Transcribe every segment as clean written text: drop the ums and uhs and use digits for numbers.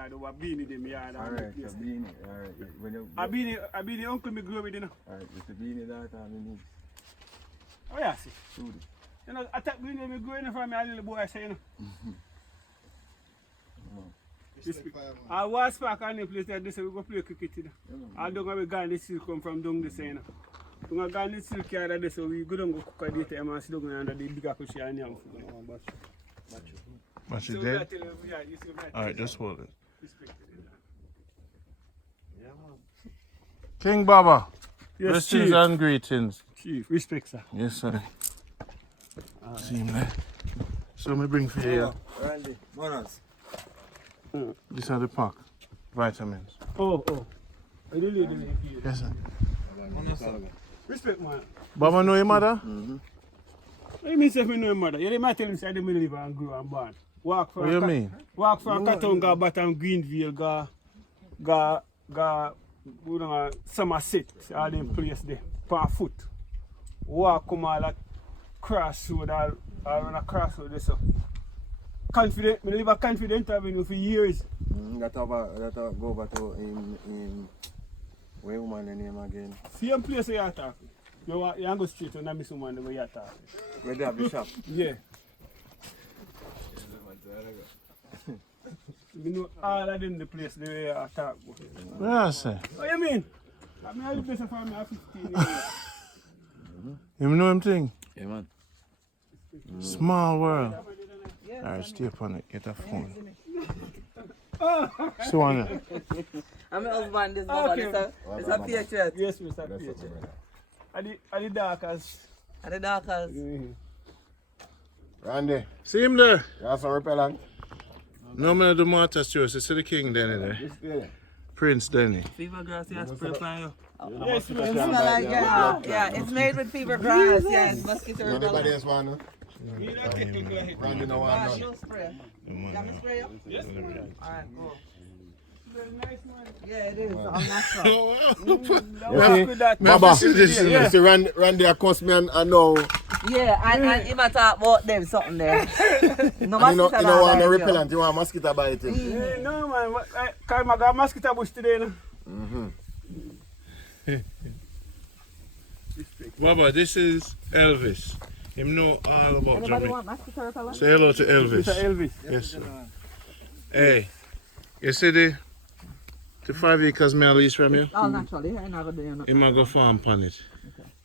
yard, over Beanie them yard. Alright, so Beanie. Alright. I be the uncle me grow with, you know. Alright, it's the Beanie that I mean. Oh, yeah, see. Food. You know, I take Beanie me growing from me, a little boy, I say, you know. I was back on the place that they say we go play cricket, you know. I don't know where Gandhi still come from down the side, you know. Gandhi still carry that, so we go down go cook a day time and sit down under the bigger cushion and young food. What's your day? Alright, just hold it. King Baba, Yes, blessings Chief. and greetings. Chief, respect, sir. Yes, sir. See him there. So me bring for you. Randy, bonus. These are the pack. Vitamins. Oh. I really do it. Yes, sir. Respect, man. Baba know your mother? What do you mean say me know your mother? You might tell me say I didn't live and grow and born. Walk from What do you mean? Walk from Caton, go Baton, Greenville, go you know, Somerset, all them place there, per foot. Walk come all that crossroad, all around a crossroad there, so. Confident, I live a confident avenue for years. That go over to in where woman the name again? Same place where you talk. You go straight and I miss someone where you talk. Where they have the shop? Yeah. You know all of them the place the way I talk about. What I say? What you mean? I mean all the place for me at 15 years. You know him thing? Yeah, man. Small world. Alright, stay upon it. Get a phone. So on. I'm a husband, this Baba. Okay. It's a Patriot. Yes, Mr. Patriot. Are the darkers. And the darkers. Randy, See him there? you have some repellent? No man do Martha Stewart. See the king Denny there. This there. Prince Denny. Fever grass, yes, spray for you. Yes, It smell like, yeah, it's made with fever grass, yes, mosquito Anybody repellent. else want to? You don't get to go ahead. Randy no Ah, want you'll spray. You want me to spray you? Yes, Alright, cool. very nice man. Yeah, it is. I'm not sure. Walk with that. Baba, Yeah. you see Randy accost me and I know. Yeah, and he might talk about them something there. No And you mosquito don't don't want bite no you. repellent, you want mosquito biting. Yeah, no man, because I got mosquito bush today. No? Baba, this is Elvis. Him know all about Anybody Jamaica. want mosquito repellent? Say hello to Elvis. Mr. Elvis. Yes, sir. Hey, you see the 5 acres me lease from you? All naturally, I'm not going to do You nothing. might go farm on it.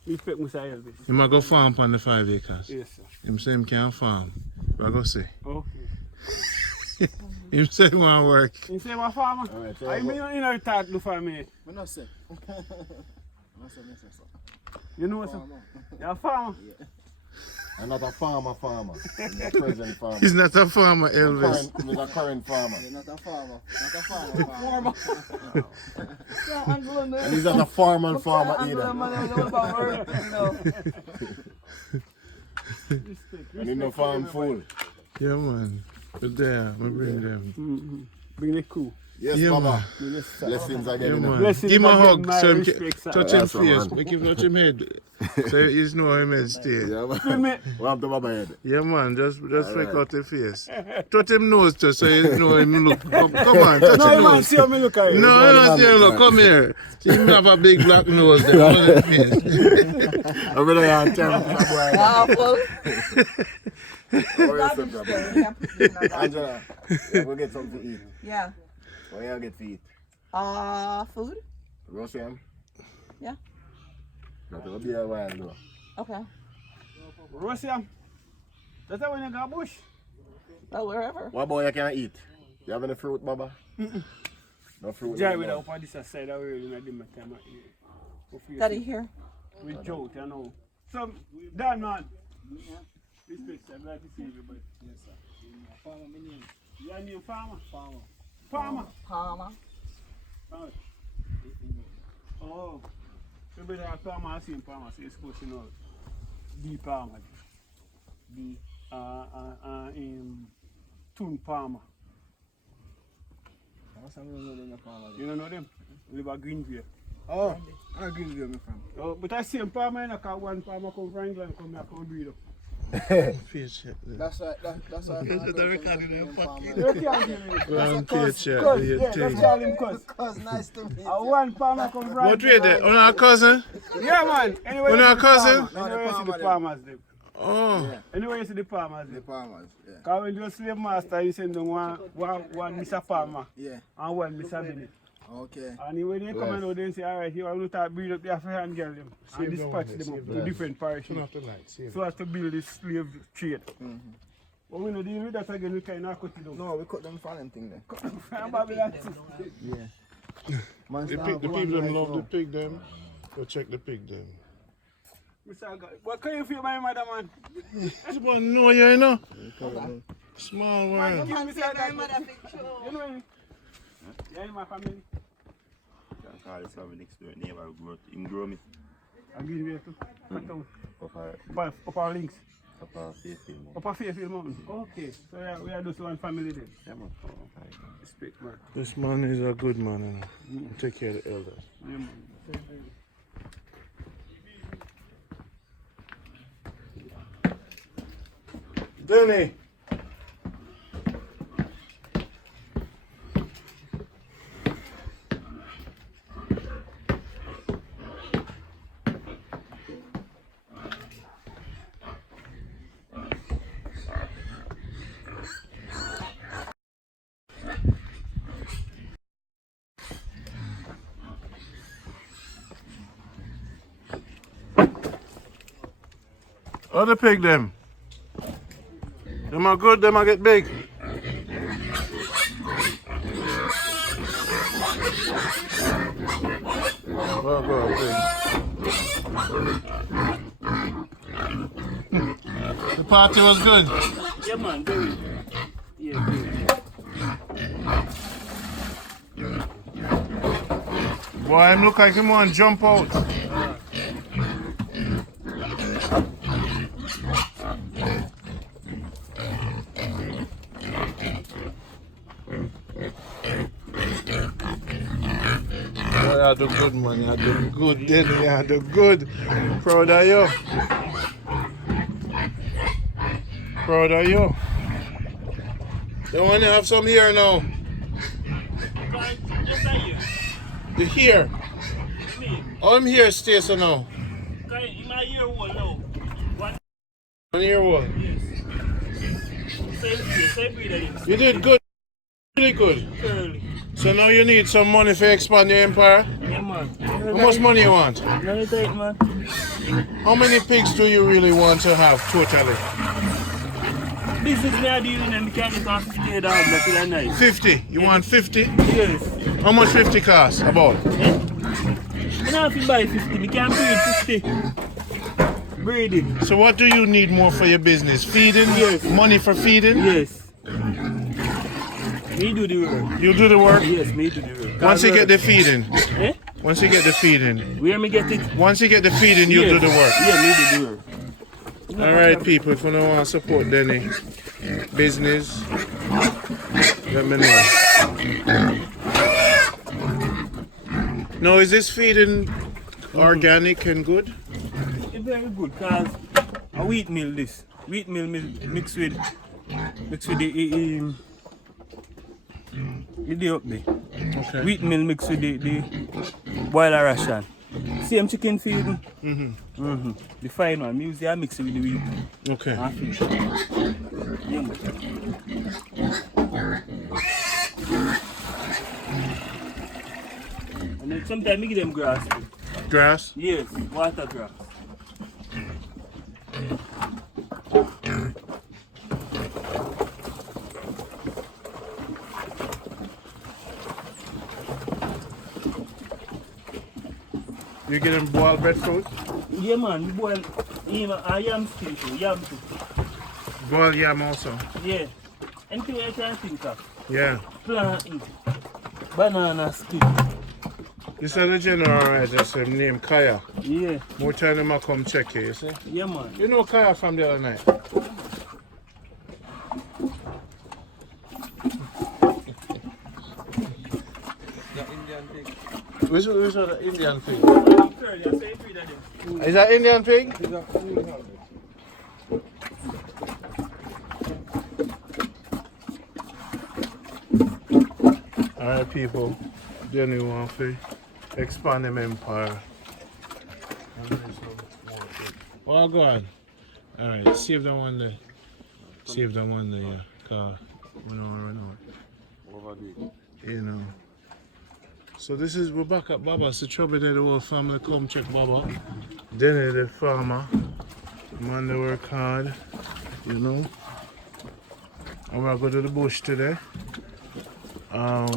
Respect Mr. Elvis. You might go farm on the 5 acres. Yes, sir. Him say him can't farm. What I go say? Okay. Him say he want work. You say my farmer? Alright, so I mean, you know, talk to for me. I not say. You know, so you're a farmer. I'm not a farmer. I'm a present farmer. He's not a farmer, Elvis. I'm a current farmer. Not a farmer. And he's not a farmer either. And he's no farm fool. Yeah, man. But there, we bring them. Bring the cool. Yes, Yeah, Baba. man. Blessings Yeah, again. man. Blessings Give him a again, hug. my So him respect, sir. touch him That's face. man. Make him touch him head. So you know him head stay. Yeah, Feel man. me? What to Baba head? Yeah, man. Just flick out the face. Touch him nose too, so you know him look. Come on, touch No, him man, nose. see how me look at you. No, I don't see him look. Come here. See him have a big black nose there on his face. I'm really on time. Awful. Angela, we'll get something to eat. Yeah. What you get to eat? Food? Roast him? Yeah. That will be a while though. Okay. Russian. That's how when you got bush. Well, wherever. What boy you can eat? You have any fruit, Baba? No fruit. Jai no with more. up on this side of the world in a different time of year. Daddy here. With joke, you know. So, Dan man. Respect, sir. Glad to see everybody. Yes, sir. Farmer, my name. Your name farmer? Farmer. Farmer. Palmer. Farmer. Oh. Everybody have farmer, I see him farmer, so you're supposed to know. D farmer. D. Toon farmer. What's the name of the farmer? You don't know them? Live at Greenville. Oh, I agree with you, my friend. Oh, but I see him farmer, and I can't one farmer come from England, come here, come breed up. Paycheck. That's right. That's right. You can't give me Go and paycheck. cuz, You yeah, let's think. call him cuz. Cuz, nice to meet you. One farmer come right. What way there? On our cousin? Yeah, man. Anyway, On you our see the cousin? farmer. Anyway, you see the them. farmers them. Oh. Anyway, you see the farmers The them. farmers, yeah. Because when you're slave master, you send them one Mr. Farmer Yeah. and one Mr. Denny. Okay. And when they come and out, they say, all right, you want to start build up their hand girl them and dispatch them up to different parishes. Turn off the light. See So as to build this slave trade. But we don't deal with that again, we kind of cut it down. No, we cut them fallen thing there. And Babylon too. Yeah. Man, The people them love the pig them. Go check the pig them. Mr. God, what can you feel my mother, man? This one know you know. Small world. Give me Mr. God. You know him? Yeah, in my family. Can't call this family next door neighbor him grow me. I'll give you two. Upper links. Upper Fairfield. Upper Fairfield Mountain. Okay. So yeah, we are just one family then. Yeah, man. Respect, man. This man is a good man. You know. Take care of the elders. Yeah, man. Denny. Other pig them. Them are good, them are get big. Well, go pig. The party was good. Yeah, man. Very. Yeah, very. Boy, him look like him want to jump out. You do good, man. You do good, Denny. You do good. Proud of you. Proud of you. You want to have some here now? You here? Oh, I'm here, stay so now. In my year one now. 1 year old. Same breed. You did good. Really good. Curly. So now you need some money for expand your empire? Yeah, man. How much money you want? Let me take, man. How many pigs do you really want to have totally? This is me dealing and we can't get off 50 dollars, but it's nice. 50? You want 50? Yes. How much 50 cost? About? I don't have to buy 50, we can't breed 50. Breeding. So what do you need more for your business? Feeding? Yes. Money for feeding? Yes. Me do the work. You do the work? Yes, me do the work. Once you get the feeding? Eh? Once you get the feeding? Where me get it? Once you get the feeding, you Yes. do the work? Yeah, me do the work. Alright people, if you don't want to support Denny business, let me know. Now is this feeding organic and good? It's very good because a wheat meal this. Wheat meal mixed with the up there. Okay. Wheat meal mixed with the boiler ration. Same chicken feeding. The fine one. Me use the mix it with the wheat. Okay. And feed. Yeah, man. And then sometimes I give them grass. Grass? Yes, water grass. You get them boiled breadfruit? Yeah, man, we boil yam stew, yam too. Boiled yam also? Yeah. Anything I can think of. Yeah. Plant, banana stew. This is the general right, that's him name Kaya. Yeah. More time them a come check you see? Yeah, man. You know Kaya from the other night? Which is the Indian pig? Is that Indian pig? Alright people, Denny want to expand him empire. Oh go on. Alright, save that one there. Save that one there, yeah. Car. Run out. Overdo it. You know. So this is, we're back at Baba's. The trouble there, the whole family come check Baba. Denny the farmer. Man they work hard. You know. And we're going to the bush today. We're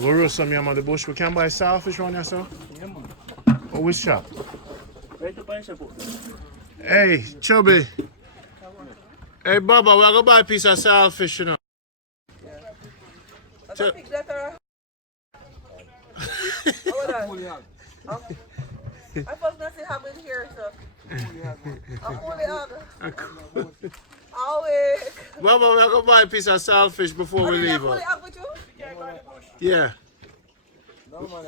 going to roast some yam at the bush. We can buy saltfish around here, sir? Yeah, man. Or which shop? Right to buy shop. Hey, Chubby. Hey, Baba, we're going to buy a piece of saltfish, you know. I don't think that hold on. I supposed not to have it here, so. I'm fully out. Always. Baba, we're going to buy a piece of saltfish before we leave. Fully out with you? Yeah. No, man.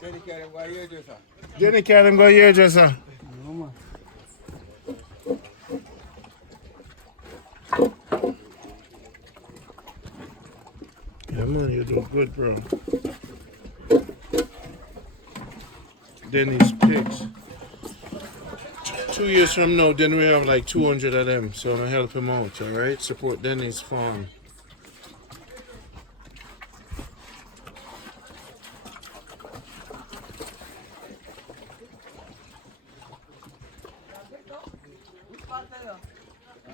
Denny carry him go hairdresser. Denny carry him go hairdresser. No, man. Yeah, man, you do good, bro. Denny's pigs. 2 years from now, then we have like 200 of them. So I'm gonna help him out, alright? Support Denny's farm.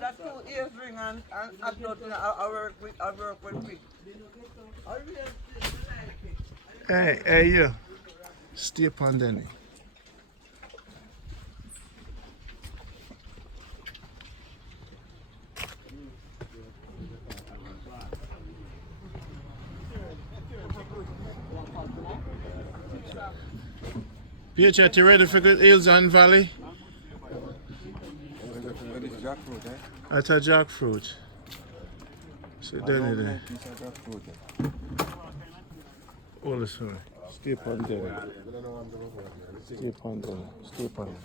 That's 2 years ring and I work with me. Hey, yeah. Stay upon Denny. PHT, you ready for good Hills and Valley? What is jackfruit, eh? That's a jackfruit. So Denny there. Piece of jackfruit, eh? All this way. Stay upon Denny. Stay upon Denny. Stay upon Denny.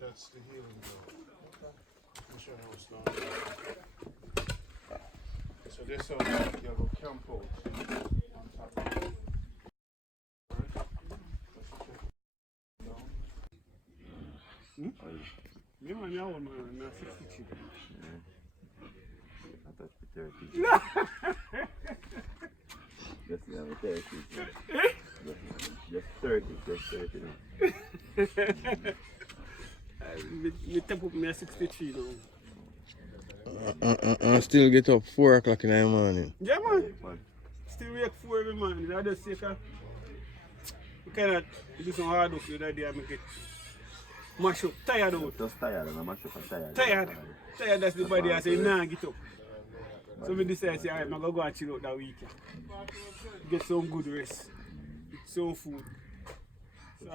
That's the healing door. I'm sure how it's done. So this one, you have a camp out on top of it. Me man, you old man, I'm 62. I thought the 30. Just now, 30. Just 30, just 30 now. Me step up me at 63 now. I still get up 4 o'clock in the morning. Yeah, man. Still wake 4 every morning. I just say, you cannot do some hard work the other day and make it mash up. Tired out. Just tired, and I mash up and tired. Tired, that's the body. I say, nah, get up. So me decide, say, alright, I'm going to go and chill out that weekend. Get some good rest. Eat some food. So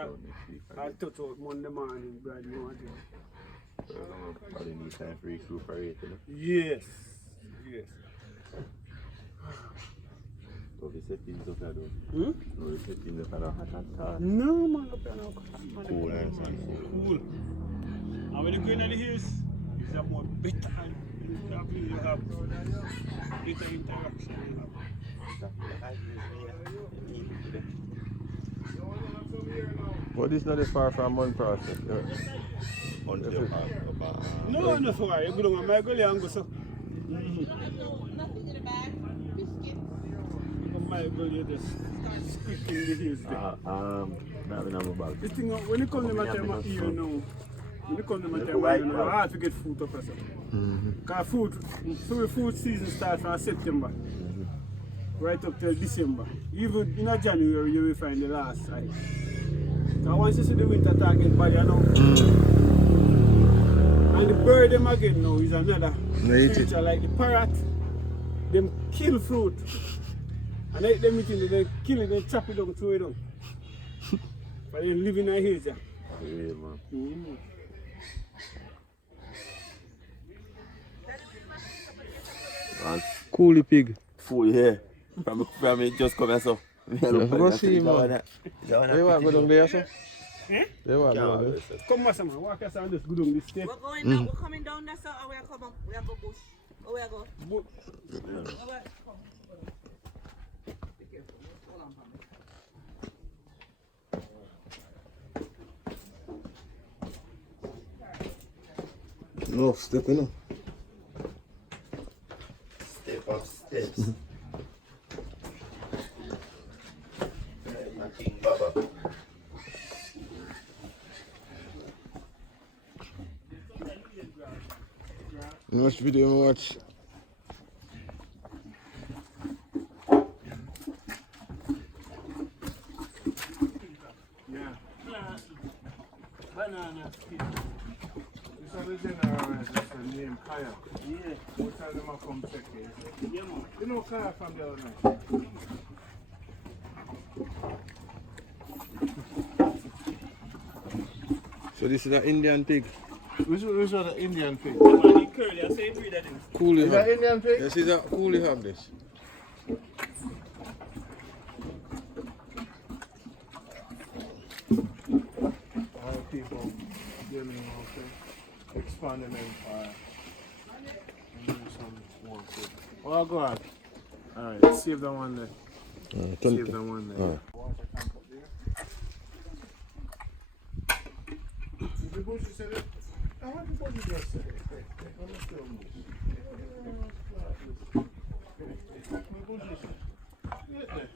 I touch out Monday morning, brand new again. Probably need time for recuperate, you know? Yes. So the settings of that, Hmm? no, the settings of that hot and No, man, up there now. cool and something. Cool. And when you go in the hills, it's a more better and you have better interaction. But this not far from one process. On the No, no, for you go down my gully and go so. Nothing in the bag. Biscuits. On my gully, you just squeaking the hills there. That in my bag. This thing, when you come to my time of year now, when you come to my time of year now, it's hard to get food up or something. Because food season starts from September. Right up till December. Even in January, you will find the last size. So once you see the winter target by you know, and the bird them again now is another creature like the parrot. Them kill fruit. And they them eating, they kill it, they chop it down, throw it down. But they live in a hills. Yeah, man. Coolie pig. Full here. From it just come so. Go see man. They want go down there so? Eh? They want go down there. Come on, man. Walk us and just go down this step. We're going down, we're coming down there, so we are coming, we are go bush. Where we are go? No, step in. Step up steps. Baba. Watch video, watch. Yeah. Banana skin. This is the general name Kaya. Yeah. What time them come check it? Yeah, man. You know Kaya from the other night? So this is an Indian pig. Which one the Indian pig? Curly, I say breed of them. Coolie Is that hog. Indian pig? This is a coolie hog this. All people dealing with expanding empire. And do some more shit. Well, go on. Alright, save that one there. Save that one there. Alright. Water tank up there. The bush said it. I want the bush just said it. I'm not sure bush. My bush is right there.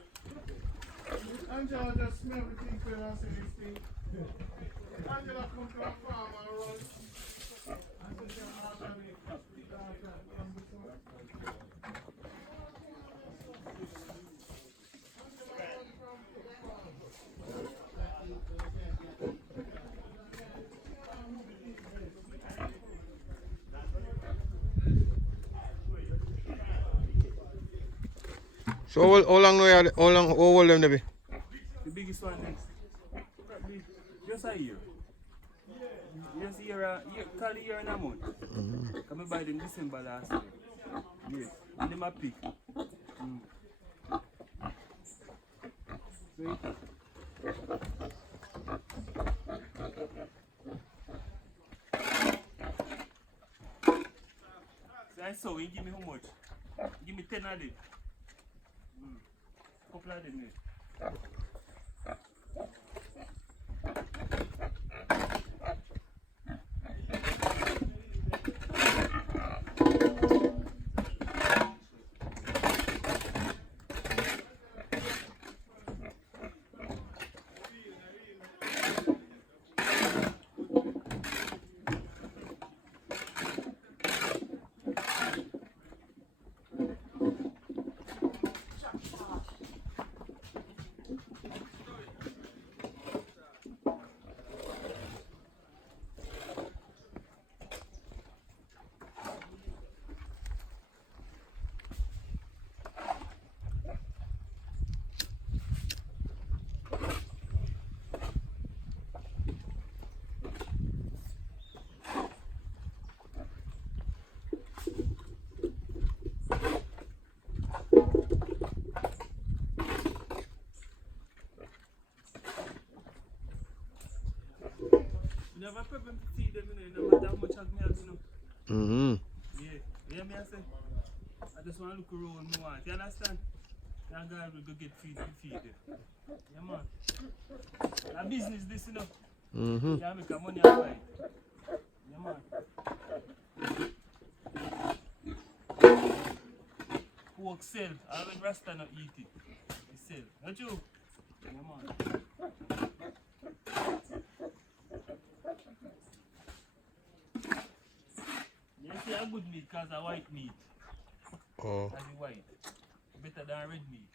Angela just smell everything for and say this thing. Angela come to a farm and run. And say, So how long how old them they be? The biggest one next. Just a year. Just a year, call a year and a month. Come buy them December last year. Yes. And them a pick. See? So I saw you give me how much? Give me 10 of them. Couple of them there. You never problem to feed them, you know, no matter how much of milk, you know. Yeah, you hear me I say? I just want to look around me want. You understand? That guy will go get feed them. Yeah, man. A business this, you know. Mm-hmm. You make a money out of it. Yeah, man. Pork sell. I when Rasta not eat it. He sell. Not you? Yeah, man. You see a good meat because a white meat. Oh. As a white. Better than red meat.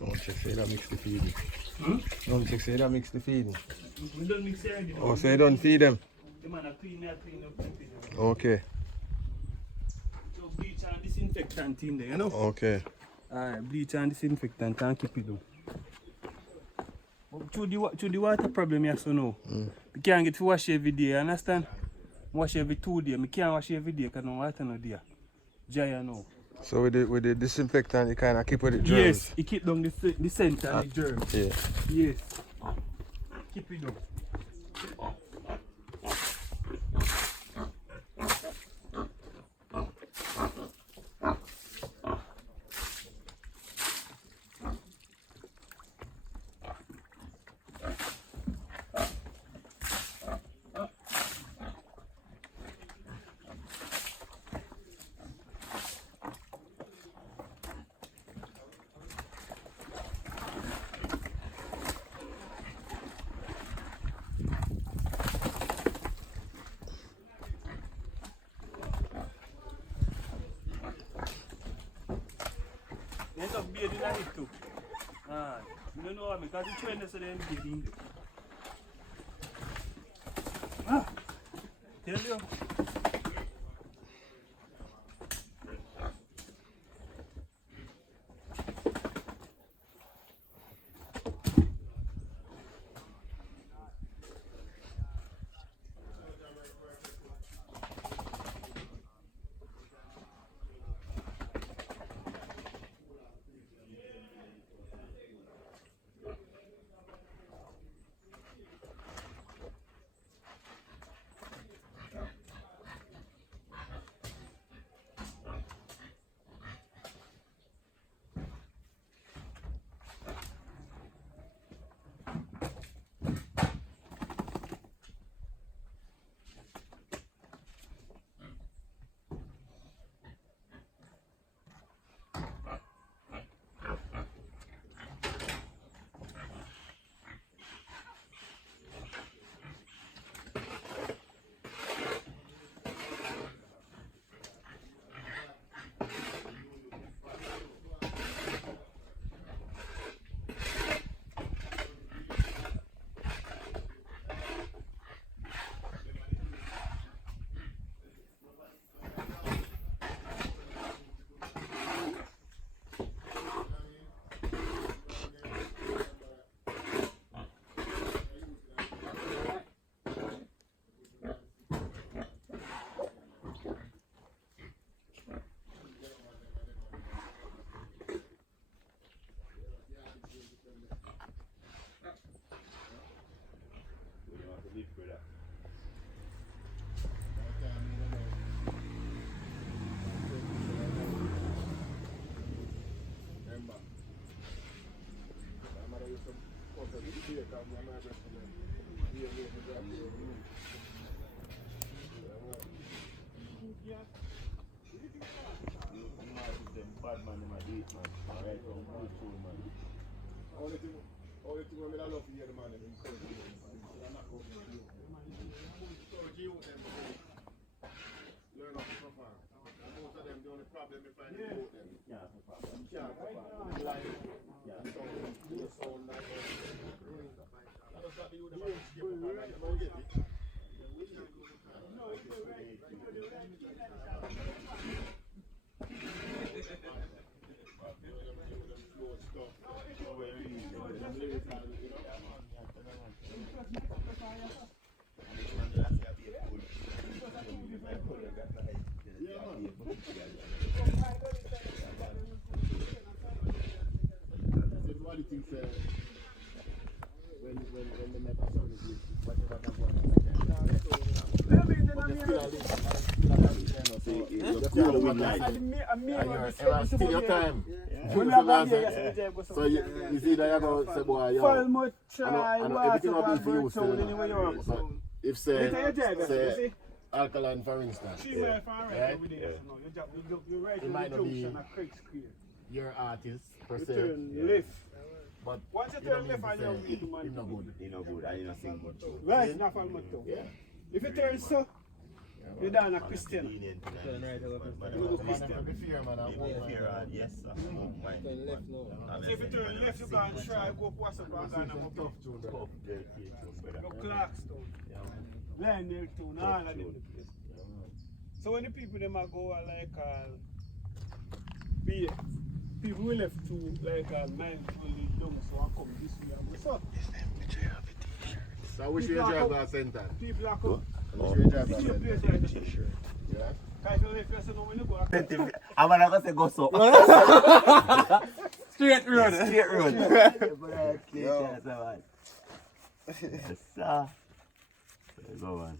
Don't check say that mix the feeding. Don't check say that mix the feeding. We don't mix it. Oh, so you don't feed them? The man a clean up, keep it. Okay. So bleach and disinfectant in there, you know? Okay. Alright, bleach and disinfectant and keep it down. But through the water problem, yes or no? We can't get to wash every day, you understand? Wash every 2 days. I can't wash every day because no water no there. Dry now. So with the disinfectant, you kind of keep with the germs? Yes, it keep down the scent and the germs. Yeah. Yes. Keep it down. End up being in it too. You don't know what because the trainer said they're being tell you. Bad man, them a do it, man. Right from good soul, man. Only thing I love to hear the man is encourage you. Encourage you them to learn how to suffer. Most of them, the only problem they find is both them. Yeah, no problem. You can't suffer. Life, you sound like that does not mean you never skip up and you don't get it. Everybody thinks when they make a song, whatever that one is. Still your time. So you see that you go say boy, yo. Everything will be for you still. So if say alkaline for instance, right? It might not be your artist per se. Left. But Once you turn left and you read the man. it's not good. You know good, and you know sing good too. Right, not for much too. Yeah. If you turn so, you're down a Christian. Lenient to Turn that. right over. But You go man, Christian. Be fair, man. I won't Be mind. fair, yes, sir. Don't mind. Turn left now. So if you turn left, you can try go past up and down and go Tough, dirty, brother. go Clarkstown. Lionel Town, all of them. So when the people them a go like be people we left to like mindfully down so I come this way and go so. So I wish you enjoy that center. People are come. I wish you enjoy that See a center. place like this. Yeah. Kind of left you know when you go. I'm gonna say go so. Straight road. Straight road. Yo. Yes, sir. Go on.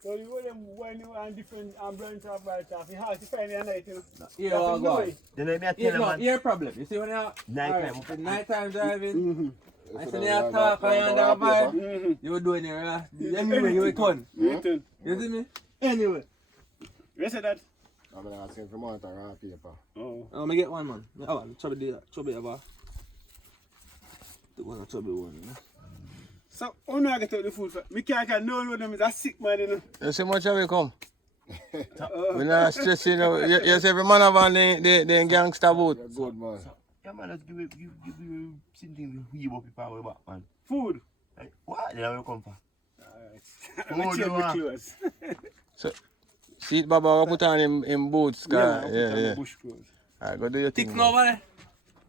So you go them when you on different branch of right off, you have to find your night, you know. Yeah, well, go on. Then let me tell Yeah, you, no, man. here problem. You see when you're Nighttime. nighttime driving, I So said that you we talk are and that vibe, you were doing your anyway, you were turn. Return. You see me? Anyway. You say that? I'm gonna ask him for more than raw paper. Oh. I'm gonna get one, man. Oh, chubby about. The one, chubby one. You know? So, how do I get out the food for? Me can't know one of them is a sick man, you know. You see much of it come? We're not stressing, you know. You see every man have on the gangster boot. You're good, man. Yeah, man, let's give you something we hear about people way back, man. Food. Like, what? Then I will come for. I'm going to change my clothes. So, see it, Baba, put on him boots. Yeah. Bush clothes. Alright, go do your thing. Tick man. over there?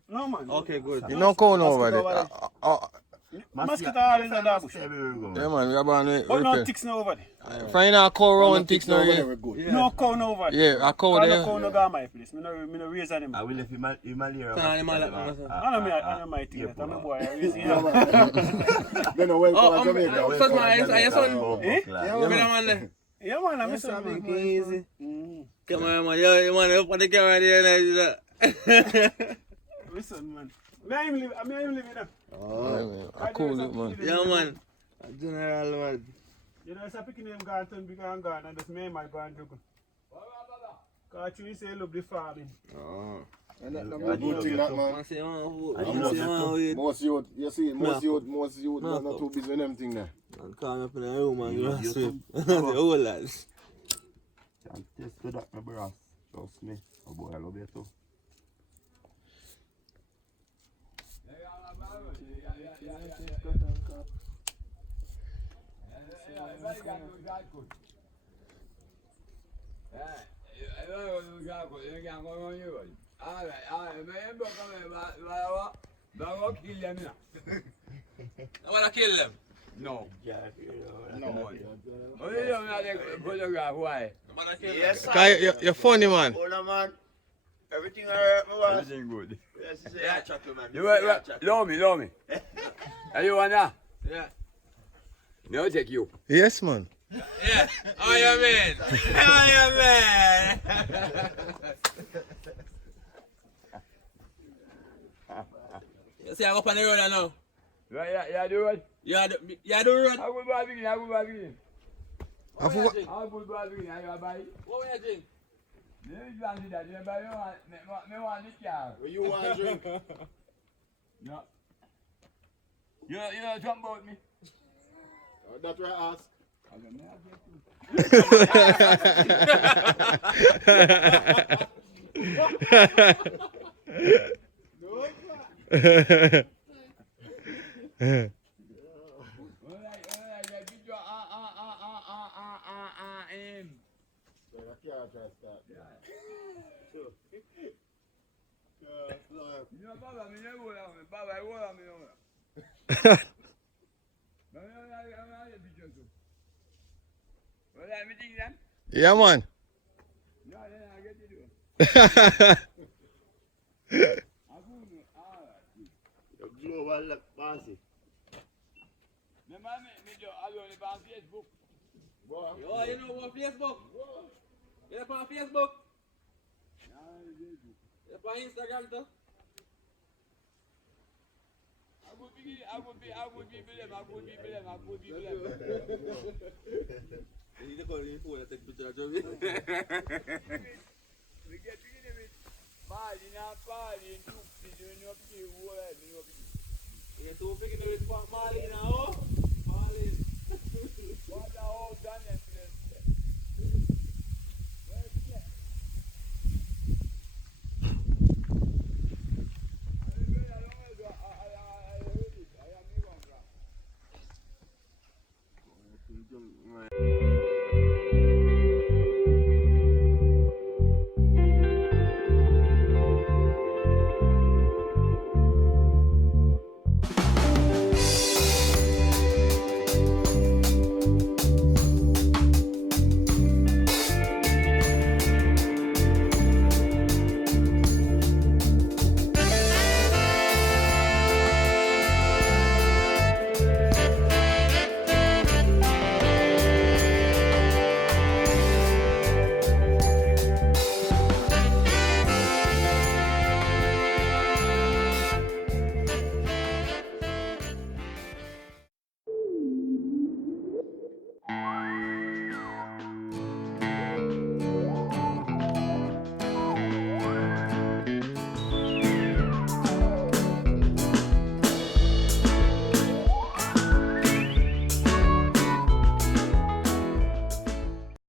No, man. Okay, good. You don't come over there. Mosquito all in the bush. Yeah, man, we are born with But no repair. ticks no over there. Find a cow round ticks now, Over yeah. there, we're good. No cow no over there. Yeah, a cow Cause no there. cow no go my place. Me no raise animal. I will if you malaria. Turn him like I know my thing. I'm a boy. I raise him. Then welcome to Jamaica. first man, I son. Eh? Yeah, man, there. Yeah, man. I'm a man. Easy. Come on, man. Yo, man, up on the camera there. Listen, man. I am living now. A cool look, man. Yeah, man. General, man. You know, it's a picking name gone turn big and gone, and that's me man go and do good. Cause you say love the farming. Oh. And that's a good thing, that, man. I say, man, Most youth, you see, most youth, not too busy with them thing there. man, call me up in the room, man. You sleep. The whole lads. Can't test to that, my bros. Trust me. Oh boy, I love you too. I wanna kill them. No. Yes, Cause you're funny, man. Hold on, man. Everything alright, my boss? Everything good. Yes, Yeah. Love me. Are you wanna? Yeah. No, take you. Yes, man. Yeah. Oh, yeah, man. Oh, yeah, man. You see, I go up on the road now. Yeah, do it. Yeah, do run. I will buy begin. What will you drink? I will buy begin. I will buy it. What will you drink? You want that? You buy me want the car. You want to drink? No. You know something about me? That's what I ask. I don't know. Yeah, man. Global Bossy. Yo, you know what Facebook? You're on Facebook? You're on Instagram too? I would be blame. You need to call your phone and take picture of me. We get beginning with party, not party, and two doing up to what? You're too big in the Marley now. Marley. What the whole done that place? Where is it? I am